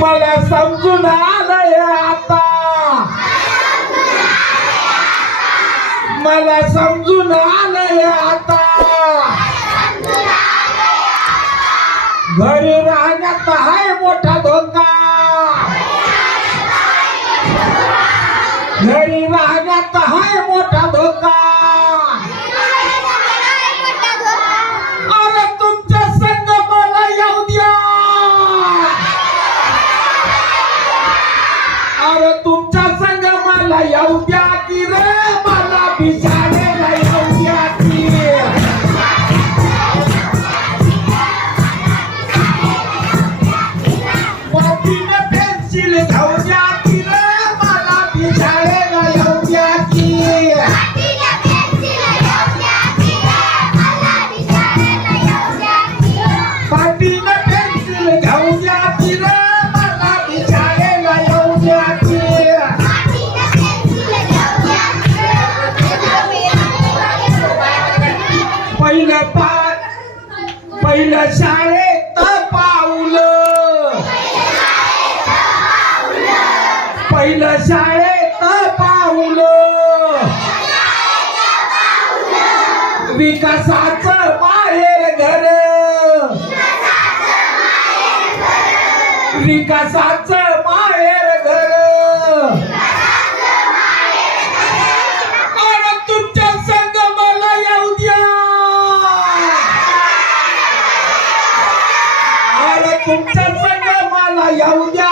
मला समजून आलंय आता. मला समजून आलंय आता. घरी राहण्यात हाय मोठा धोका. अरे तुमच्या संग मला येऊ द्या की रे? मला बिचारेला येऊ द्या की पेन्सिल घेऊ द्या पहिलं पाठ पहिलं शाळेत पाऊल. पहिलं शाळेत पाऊल. विकासाचं बाहेर घर. विकासाचं तुमच्या संग मला येऊ द्या.